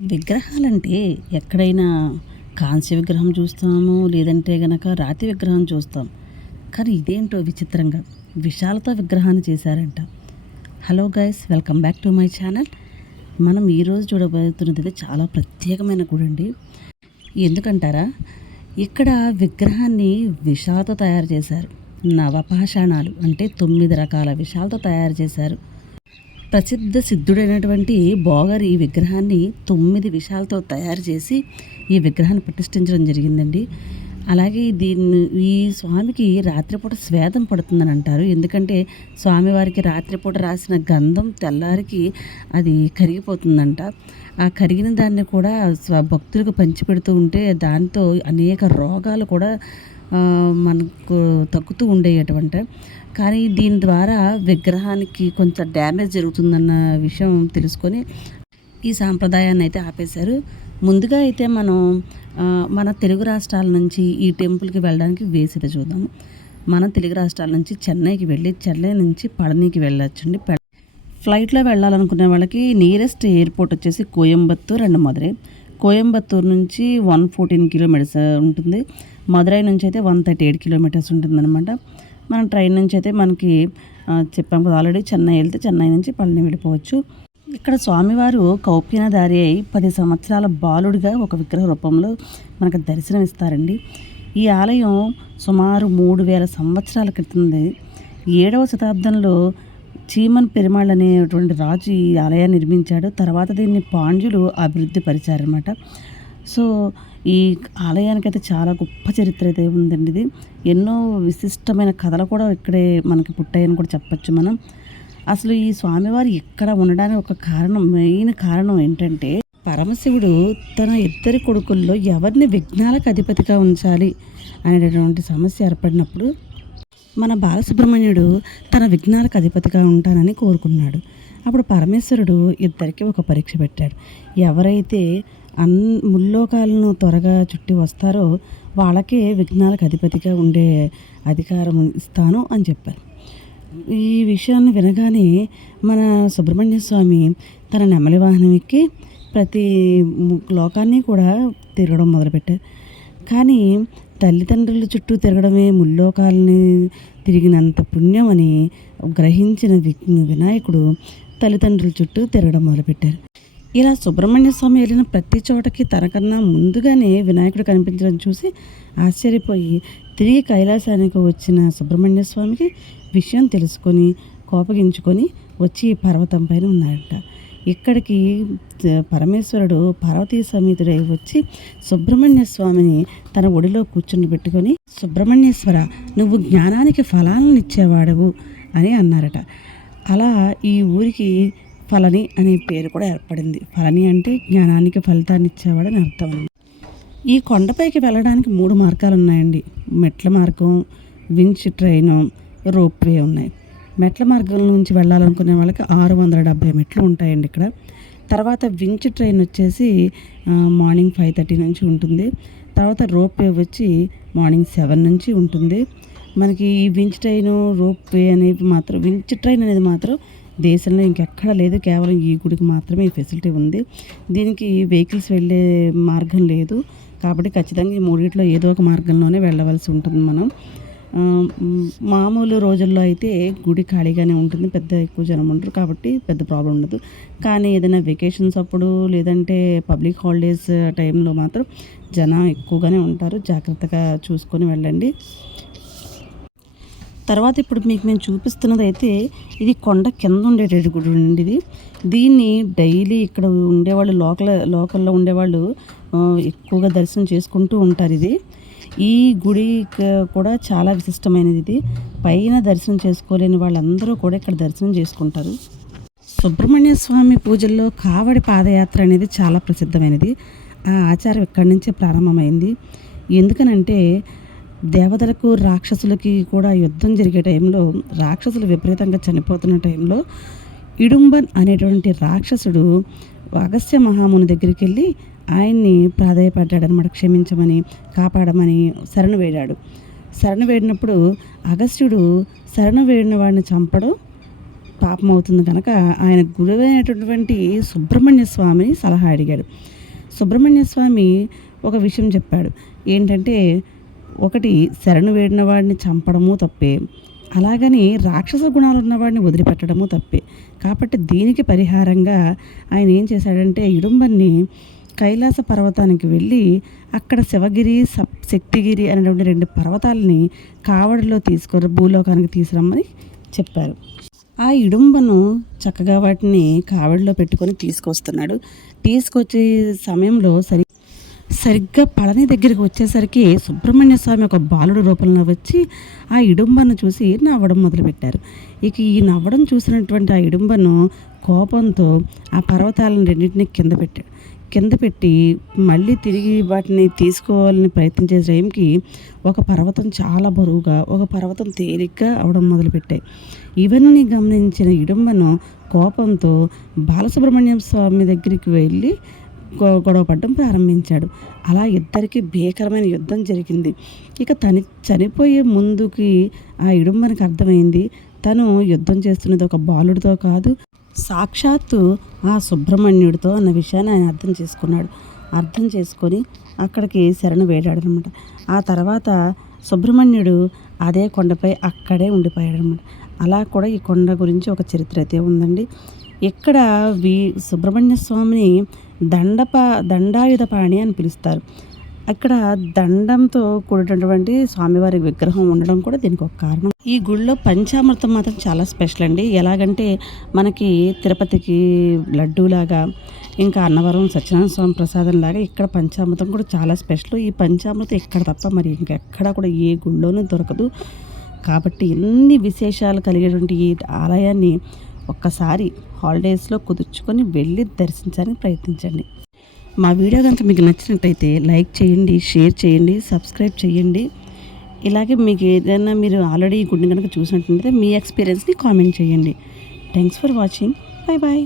విగ్రహాలంటే ఎక్కడైనా కాంస్య విగ్రహం చూస్తాము లేదంటే గనక రాతి విగ్రహం చూస్తాం. కానీ ఇదేంటో విచిత్రంగా విశాలత విగ్రహాన్ని చేశారంట. Hello guys welcome back to my channel. మనం ఈరోజు చూడబోతున్నది చాలా ప్రత్యేకమైన గుడి అండి. ఎందుకంటారా? ఇక్కడ విగ్రహాన్ని విశాలతో తయారు చేశారు. నవపాషాణాలు అంటే తొమ్మిది రకాల విశాలతో తయారు చేశారు. ప్రసిద్ధ సిద్ధుడైనటువంటి బోగర్ ఈ విగ్రహాన్ని తొమ్మిది విషయాలతో తయారు చేసి ఈ విగ్రహాన్ని ప్రతిష్ఠించడం జరిగిందండి. అలాగే దీన్ని ఈ స్వామికి రాత్రిపూట స్వేదం పడుతుందని అంటారు. ఎందుకంటే స్వామివారికి రాత్రిపూట రాసిన గంధం తెల్లారికి అది కరిగిపోతుందంట. ఆ కరిగిన దాన్ని కూడా స్వ భక్తులకు పంచిపెడుతూ ఉంటే దాంతో అనేక రోగాలు కూడా మనకు తగ్గుతూ ఉండేటువంటి కానీ దీని ద్వారా విగ్రహానికి కొంచెం డ్యామేజ్ జరుగుతుందన్న విషయం తెలుసుకొని ఈ సాంప్రదాయాన్ని అయితే ఆపేశారు. ముందుగా అయితే మనం మన తెలుగు రాష్ట్రాల నుంచి ఈ టెంపుల్కి వెళ్ళడానికి వేసిట చూద్దాము మన తెలుగు రాష్ట్రాల నుంచి చెన్నైకి వెళ్ళి చెన్నై నుంచి పళనికి వెళ్ళొచ్చండి. ఫ్లైట్లో వెళ్ళాలనుకునే వాళ్ళకి నియరెస్ట్ ఎయిర్పోర్ట్ వచ్చేసి కోయంబత్తూర్ అండ్ మధురై కోయంబత్తూర్ నుంచి వన్ ఫోర్టీన్ కిలోమీటర్స్ ఉంటుంది. మదురై నుంచి అయితే వన్ థర్టీ ఎయిట్ కిలోమీటర్స్ ఉంటుందన్నమాట. మనం ట్రైన్ నుంచి అయితే మనకి చెప్పాం కదా ఆల్రెడీ చెన్నై వెళ్తే చెన్నై నుంచి పళని వెళ్ళిపోవచ్చు. ఇక్కడ స్వామివారు కౌప్యనధారి అయి పది సంవత్సరాల బాలుడిగా ఒక విగ్రహ రూపంలో మనకు దర్శనం ఇస్తారండి ఈ ఆలయం సుమారు మూడు వేల సంవత్సరాల క్రితంది ఏడవ శతాబ్దంలో చీమన్ పెరుమాళ్ అనేటువంటి రాజు ఈ ఆలయాన్ని నిర్మించాడు. తర్వాత దీన్ని పాండ్యులు అభివృద్ధి పరిచారనమాట సో ఈ ఆలయానికి అయితే చాలా గొప్ప చరిత్ర అయితే ఉందండి ఇది. ఎన్నో విశిష్టమైన కథలు కూడా ఇక్కడే మనకి పుట్టాయని కూడా చెప్పొచ్చు మనం. అసలు ఈ స్వామివారు ఇక్కడ ఉండడానికి ఒక కారణం మెయిన్ కారణం ఏంటంటే పరమశివుడు తన ఇద్దరి కొడుకుల్లో ఎవరిని విఘ్నాలకు అధిపతిగా ఉంచాలి అనేటటువంటి సమస్య ఏర్పడినప్పుడు మన బాలసుబ్రహ్మణ్యుడు తన విఘ్నాలకు అధిపతిగా ఉంటానని కోరుకున్నాడు. అప్పుడు పరమేశ్వరుడు ఇద్దరికి ఒక పరీక్ష పెట్టాడు. ఎవరైతే అన్ ముల్లోకాలను త్వరగా చుట్టి వస్తారో వాళ్ళకే విఘ్నాలకు అధిపతిగా ఉండే అధికారం ఇస్తాను అని చెప్పారు. ఈ విషయాన్ని వినగానే మన సుబ్రహ్మణ్య స్వామి తన నెమలి వాహనం ఎక్కి ప్రతి లోకాన్ని కూడా తిరగడం మొదలుపెట్టారు. కానీ తల్లిదండ్రుల చుట్టూ తిరగడమే ముల్లోకాలని తిరిగినంత పుణ్యం అని గ్రహించిన వి- వినాయకుడు తల్లిదండ్రుల చుట్టూ తిరగడం మొదలుపెట్టారు. ఇలా సుబ్రహ్మణ్య స్వామి వెళ్ళిన ప్రతి చోటకి తనకన్నా ముందుగానే వినాయకుడు కనిపించడం చూసి ఆశ్చర్యపోయి తిరిగి కైలాసానికి వచ్చిన సుబ్రహ్మణ్య స్వామికి విషయం తెలుసుకొని కోపగించుకొని వచ్చి ఈ పర్వతం పైన ఉన్నాడట. ఇక్కడికి పరమేశ్వరుడు పార్వతీ సమేతుడై వచ్చి సుబ్రహ్మణ్య స్వామిని తన ఒడిలో కూర్చుని పెట్టుకొని సుబ్రహ్మణ్యేశ్వర నువ్వు జ్ఞానానికి ఫలాలను ఇచ్చేవాడవు అని అన్నారట. అలా ఈ ఊరికి ఫలని అనే పేరు కూడా ఏర్పడింది. ఫలని అంటే జ్ఞానానికి ఫలితాన్ని ఇచ్చేవాడని అర్థం ఈ కొండపైకి వెళ్ళడానికి మూడు మార్గాలు ఉన్నాయండి. మెట్ల మార్గం వించ్ ట్రైను రోప్ వే ఉన్నాయి. మెట్ల మార్గం నుంచి వెళ్ళాలనుకునే వాళ్ళకి ఆరు వందల డెబ్బై మెట్లు ఉంటాయండి ఇక్కడ. తర్వాత వించ్ ట్రైన్ వచ్చేసి మార్నింగ్ ఫైవ్ థర్టీ నుంచి ఉంటుంది. తర్వాత రోప్ వే వచ్చి మార్నింగ్ సెవెన్ నుంచి ఉంటుంది. మనకి ఈ వించ్ ట్రైన్ రోప్వే అనేది మాత్రం వించ్ ట్రైన్ అనేది మాత్రం దేశంలో ఇంకెక్కడ లేదు. కేవలం ఈ గుడికి మాత్రమే ఈ ఫెసిలిటీ ఉంది. దీనికి వెహికల్స్ వెళ్ళే మార్గం లేదు. కాబట్టి ఖచ్చితంగా ఈ మూడిట్లో ఏదో ఒక మార్గంలోనే వెళ్ళవలసి ఉంటుంది మనం. మామూలు రోజుల్లో అయితే గుడి ఖాళీగానే ఉంటుంది. పెద్ద ఎక్కువ జనం ఉండరు కాబట్టి పెద్ద ప్రాబ్లం ఉండదు. కానీ ఏదైనా వెకేషన్స్ అప్పుడు లేదంటే పబ్లిక్ హాలిడేస్ టైంలో మాత్రం జనం ఎక్కువగానే ఉంటారు. జాగ్రత్తగా చూసుకొని వెళ్ళండి. తర్వాత ఇప్పుడు మీకు మేము చూపిస్తున్నది అయితే ఇది కొండ కింద ఉండేటట్టు గుడి అండి ఇది. దీన్ని డైలీ ఇక్కడ ఉండేవాళ్ళు లోకల్ లోకల్లో ఉండేవాళ్ళు ఎక్కువగా దర్శనం చేసుకుంటూ ఉంటారు ఇది. ఈ గుడి కూడా చాలా విశిష్టమైనది ఇది. పైన దర్శనం చేసుకోలేని వాళ్ళందరూ కూడా ఇక్కడ దర్శనం చేసుకుంటారు. సుబ్రహ్మణ్య స్వామి పూజల్లో కావడి పాదయాత్ర అనేది చాలా ప్రసిద్ధమైనది. ఆ ఆచారం ఇక్కడి నుంచే ప్రారంభమైంది. ఎందుకనంటే దేవతలకు రాక్షసులకి కూడా యుద్ధం జరిగే టైంలో రాక్షసులు విపరీతంగా చనిపోతున్న టైంలో ఇడుంబన్ అనేటువంటి రాక్షసుడు అగస్త్య మహాముని దగ్గరికి వెళ్ళి ఆయన్ని ప్రాధాయపడ్డాడనమాట క్షమించమని కాపాడమని శరణు వేడాడు. శరణు వేడినప్పుడు అగస్త్యుడు శరణు వేడిన వాడిని చంపడం పాపం అవుతుంది కనుక ఆయన గురువైనటువంటి సుబ్రహ్మణ్య స్వామిని సలహా అడిగాడు. సుబ్రహ్మణ్య స్వామి ఒక విషయం చెప్పాడు. ఏంటంటే ఒకటి శరణు వేడిన వాడిని చంపడము తప్పే అలాగని రాక్షస గుణాలు ఉన్నవాడిని వదిలిపెట్టడము తప్పే. కాబట్టి దీనికి పరిహారంగా ఆయన ఏం చేశాడంటే ఇడుంబన్ని కైలాస పర్వతానికి వెళ్ళి అక్కడ శివగిరి సప్ శక్తిగిరి అనేటువంటి రెండు పర్వతాలని కావడిలో తీసుకొని భూలోకానికి తీసుకురమ్మని చెప్పారు. ఆ ఇడుంబను చక్కగా వాటిని కావడిలో పెట్టుకొని తీసుకొస్తున్నాడు. తీసుకొచ్చే సమయంలో సరి సరిగ్గా పళని దగ్గరికి వచ్చేసరికి సుబ్రహ్మణ్య స్వామి ఒక బాలుడు రూపంలో వచ్చి ఆ ఇడుంబను చూసి నవ్వడం మొదలుపెట్టారు. ఇక ఈ నవ్వడం చూసినటువంటి ఆ ఇడుంబను కోపంతో ఆ పర్వతాలను రెండింటినీ కింద పెట్టాడు. కింద పెట్టి మళ్ళీ తిరిగి వాటిని తీసుకోవాలని ప్రయత్నించే టైంకి ఒక పర్వతం చాలా బరువుగా ఒక పర్వతం తేలిగ్గా అవడం మొదలుపెట్టాయి. ఇవన్నీ గమనించిన ఇడుంబను కోపంతో బాలసుబ్రహ్మణ్యం స్వామి దగ్గరికి వెళ్ళి గొ- గొడవ పడడం ప్రారంభించాడు. అలా ఇద్దరికి భీకరమైన యుద్ధం జరిగింది. ఇక తని చనిపోయే ముందుకి ఆ ఇడుంబనికి అర్థమైంది. తను యుద్ధం చేస్తున్నది ఒక బాలుడితో కాదు సాక్షాత్తు ఆ సుబ్రహ్మణ్యుడితో అన్న విషయాన్ని ఆయన అర్థం చేసుకున్నాడు. అర్థం చేసుకొని అక్కడికి శరణు వేడాడనమాట ఆ తర్వాత సుబ్రహ్మణ్యుడు అదే కొండపై అక్కడే ఉండిపోయాడు అనమాట అలా కూడా ఈ కొండ గురించి ఒక చరిత్ర అయితే ఉందండి. ఇక్కడ వి సుబ్రహ్మణ్య స్వామిని దండప దండాయుధపాణి అని పిలుస్తారు. అక్కడ దండంతో కూడినటువంటి స్వామివారి విగ్రహం ఉండడం కూడా దీనికి ఒక కారణం. ఈ గుళ్ళో పంచామృతం మాత్రం చాలా స్పెషల్ అండి. ఎలాగంటే మనకి తిరుపతికి లడ్డూలాగా ఇంకా అన్నవరం సత్యనారాయణ స్వామి ప్రసాదం లాగా ఇక్కడ పంచామృతం కూడా చాలా స్పెషల్. ఈ పంచామృతం ఇక్కడ తప్ప మరి ఇంకెక్కడా కూడా ఏ గుళ్ళోనూ దొరకదు. కాబట్టి ఎన్ని విశేషాలు కలిగేటువంటి ఈ ఆలయాన్ని ఒక్కసారి హాలిడేస్లో కుదుర్చుకొని వెళ్ళి దర్శించడానికి ప్రయత్నించండి. మా వీడియో కనుక మీకు నచ్చినట్టయితే లైక్ చేయండి షేర్ చేయండి సబ్స్క్రైబ్ చేయండి. ఇలాగే మీకు ఏదైనా మీరు ఆల్రెడీ ఈ గుడిని కనుక చూసినట్టుంటే మీ ఎక్స్పీరియన్స్ని కామెంట్ చేయండి. Thanks for watching. Bye bye